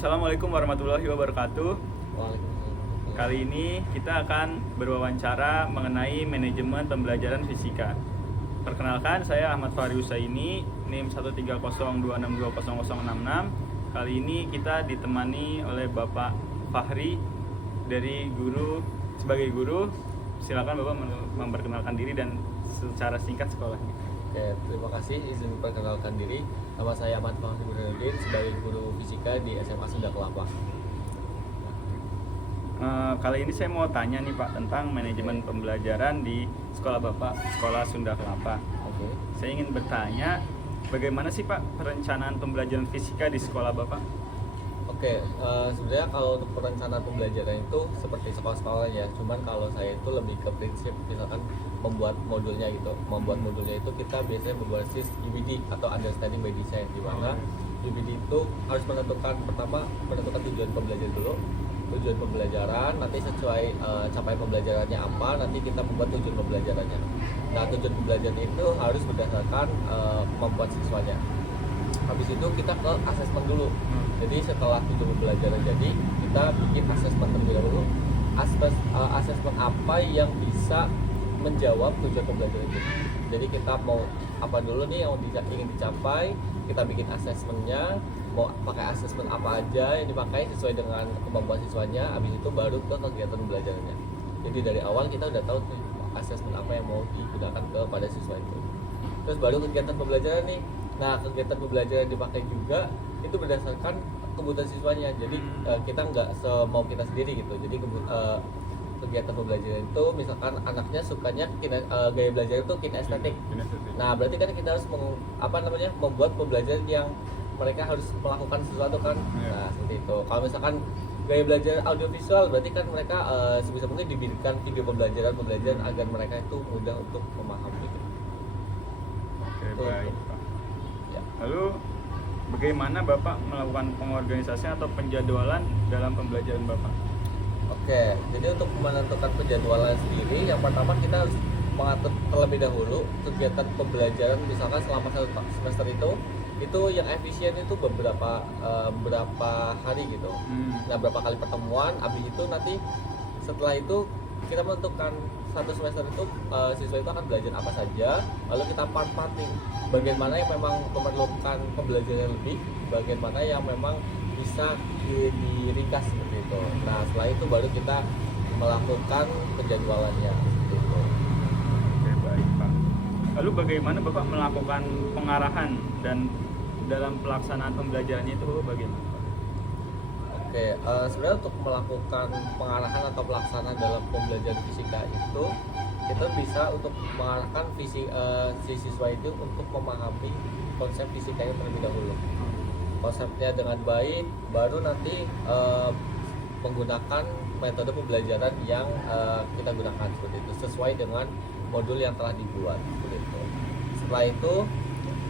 Assalamualaikum warahmatullahi wabarakatuh. Waalaikumsalam. Kali ini kita akan berwawancara mengenai manajemen pembelajaran fisika. Perkenalkan, saya Ahmad Fahri Husaini, NIM 13026200066. Kali ini kita ditemani oleh Bapak Fahri dari sebagai guru. Silakan Bapak memperkenalkan diri dan secara singkat sekolahnya. Oke, terima kasih izin memperkenalkan diri. Nama saya Ahmad Fahri Burhanuddin sebagai guru fisika di SMA Sunda Kelapa. Kali ini saya mau tanya nih Pak tentang manajemen pembelajaran di sekolah Bapak, Sekolah Sunda Kelapa. Oke. Saya ingin bertanya, bagaimana sih Pak perencanaan pembelajaran fisika di sekolah Bapak? Oke, sebenarnya kalau untuk perencanaan pembelajaran itu seperti sekolah-sekolah ya. Cuman kalau saya itu lebih ke prinsip, misalkan membuat modulnya gitu. Membuat modulnya itu kita biasanya berbasis UBD atau Understanding by Design, di mana UBD itu harus menentukan tujuan pembelajaran dulu. Tujuan pembelajaran, nanti sesuai capaian pembelajarannya apa, nanti kita membuat tujuan pembelajarannya. Nah, tujuan pembelajaran itu harus berdasarkan membuat siswanya. Habis itu kita ke asesmen dulu. Jadi setelah tujuan pembelajaran jadi, kita bikin asesmen terlebih dahulu. Asesmen apa yang bisa menjawab tujuan pembelajaran itu. Jadi kita mau apa dulu nih yang ingin dicapai, kita bikin asesmennya, mau pakai asesmen apa aja yang dipakai sesuai dengan kemampuan siswanya. Habis itu baru ke kegiatan belajarnya. Jadi dari awal kita udah tahu nih asesmen apa yang mau digunakan kepada siswa itu. Terus baru kegiatan pembelajaran nih. Nah, kegiatan pembelajaran dipakai juga itu berdasarkan kebutuhan siswanya. Jadi kita nggak semau kita sendiri gitu. Jadi kegiatan pembelajaran itu misalkan anaknya sukanya gaya belajar itu kinestetik. Nah, berarti kan kita harus membuat pembelajaran yang mereka harus melakukan sesuatu kan. Nah, seperti itu. Kalau misalkan gaya belajar audiovisual, berarti kan mereka sebisa mungkin diberikan video pembelajaran agar mereka itu mudah untuk memahami gitu. Oke, baik Pak. Ya. Lalu bagaimana Bapak melakukan pengorganisasian atau penjadwalan dalam pembelajaran Bapak? Oke, jadi untuk menentukan penjadwalan sendiri, yang pertama kita harus mengatur terlebih dahulu kegiatan pembelajaran. Misalkan selama satu semester itu yang efisien itu berapa hari gitu. Nah, berapa kali pertemuan. Habis itu nanti setelah itu kita menentukan satu semester itu siswa itu akan belajar apa saja. Lalu kita part-parting bagian mana yang memang memerlukan pembelajaran lebih, bagian mana yang memang bisa diringkas seperti itu. Nah, setelah itu baru kita melakukan penjadwalannya seperti itu. Oke, baik Pak. Lalu bagaimana Bapak melakukan pengarahan dan dalam pelaksanaan pembelajarannya itu Bapak bagaimana Pak? Oke, sebenarnya untuk melakukan pengarahan atau pelaksanaan dalam pembelajaran fisika itu kita bisa untuk mengarahkan si siswa itu untuk memahami konsep fisikanya terlebih dahulu. Konsepnya dengan baik, baru nanti menggunakan metode pembelajaran yang kita gunakan seperti itu sesuai dengan modul yang telah dibuat seperti itu. Setelah itu,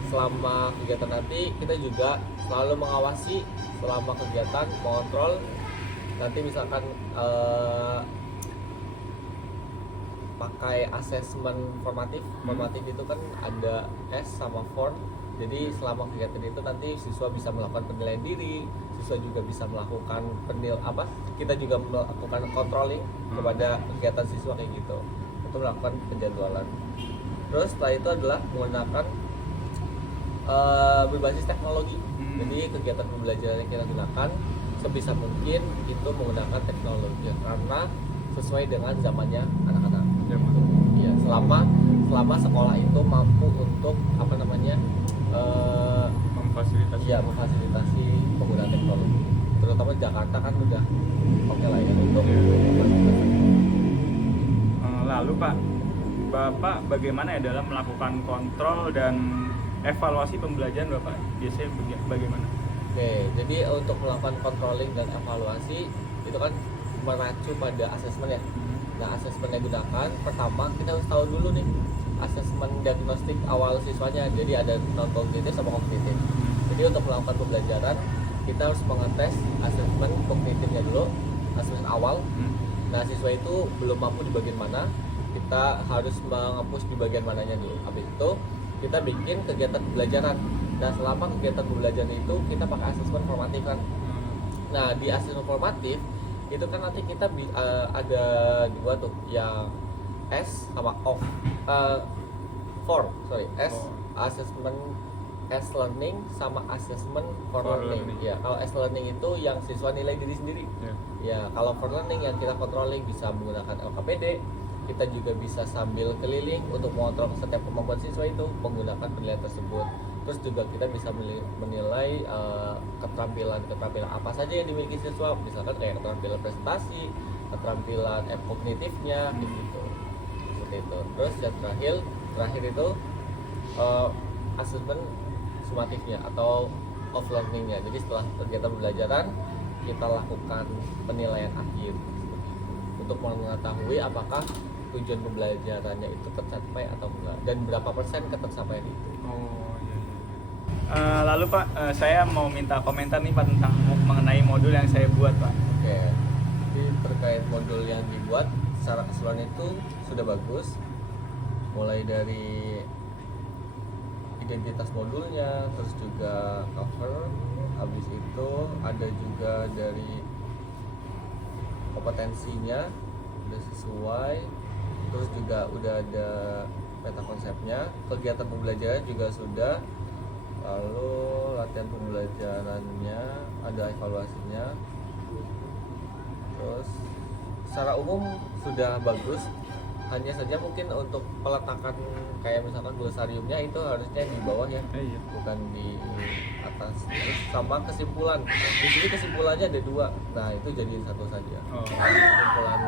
selama kegiatan nanti kita juga selalu mengawasi selama kegiatan, mengontrol. Nanti misalkan pakai asesmen formatif itu kan ada S sama form. Jadi selama kegiatan itu nanti siswa bisa melakukan penilaian diri, siswa juga bisa melakukan kita juga melakukan controlling kepada kegiatan siswa kayak gitu untuk melakukan penjadwalan. Terus setelah itu adalah menggunakan berbasis teknologi. Jadi kegiatan pembelajaran yang kita gunakan sebisa mungkin itu menggunakan teknologi karena sesuai dengan zamannya anak-anak. Ya, selama sekolah itu mampu untuk memfasilitasi penggunaan teknologi. Terutama Jakarta kan udah oke lah ya untuk Lalu Pak, Bapak bagaimana ya dalam melakukan kontrol dan evaluasi pembelajaran Bapak? Biasanya bagaimana? Oke, jadi untuk melakukan controlling dan evaluasi itu kan mengacu pada asesmen ya. Nah, asesmen yang digunakan pertama kita harus tahu dulu nih asesmen diagnostik awal siswanya. Jadi ada non kognitif sama kognitif. Jadi untuk melakukan pembelajaran kita harus mengetes asesmen kognitifnya dulu, asesmen awal. Nah, siswa itu belum mampu di bagian mana, kita harus mengepush di bagian mananya dulu. Habis itu kita bikin kegiatan pembelajaran. Nah, selama kegiatan pembelajaran itu kita pakai asesmen formatif kan. Nah, di asesmen formatif itu kan nanti kita ada dua tuh, yang S sama off. S For. assessment S learning sama assessment for For learning. learning. Ya, kalau S learning itu yang siswa nilai diri sendiri. Ya. Ya, kalau for learning yang kita controlling bisa menggunakan LKPD. Kita juga bisa sambil keliling untuk mengontrol setiap kemampuan siswa itu menggunakan penilaian tersebut. Terus juga kita bisa menilai keterampilan apa saja yang dimiliki siswa, misalkan kayak keterampilan presentasi, keterampilan kognitifnya, gitu. Seperti itu. Terus yang terakhir itu asesmen sumatifnya atau off learningnya. Jadi setelah kegiatan pembelajaran kita lakukan penilaian akhir untuk mengetahui apakah tujuan pembelajarannya itu tercapai atau enggak dan berapa persen ketercapaian itu. Oh iya. Lalu Pak, saya mau minta komentar nih Pak tentang mengenai modul yang saya buat Pak. Oke. Jadi terkait modul yang dibuat secara keseluruhan itu sudah bagus. Mulai dari identitas modulnya, terus juga cover, habis itu ada juga dari kompetensinya udah sesuai, terus juga udah ada peta konsepnya, kegiatan pembelajaran juga sudah, lalu latihan pembelajarannya ada evaluasinya, terus secara umum sudah bagus. Hanya saja mungkin untuk peletakan kayak misalkan glosariumnya itu harusnya di bawah ya, Iya. bukan di atas. Terus sama kesimpulan, di sini kesimpulannya ada dua, nah itu jadi satu saja. Oh. Kesimpulan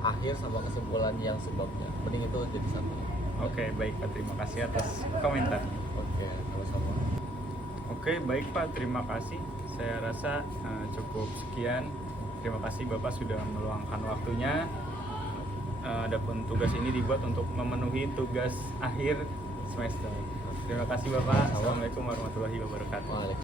akhir sama kesimpulan yang sebabnya, mending itu jadi satu. Oke, baik Pak, terima kasih atas komentar. Oke, sama-sama. Oke, baik Pak, terima kasih. Saya rasa cukup sekian. Terima kasih Bapak sudah meluangkan waktunya. Adapun tugas ini dibuat untuk memenuhi tugas akhir semester. Terima kasih Bapak. Assalamualaikum warahmatullahi wabarakatuh. Waalaikumsalam.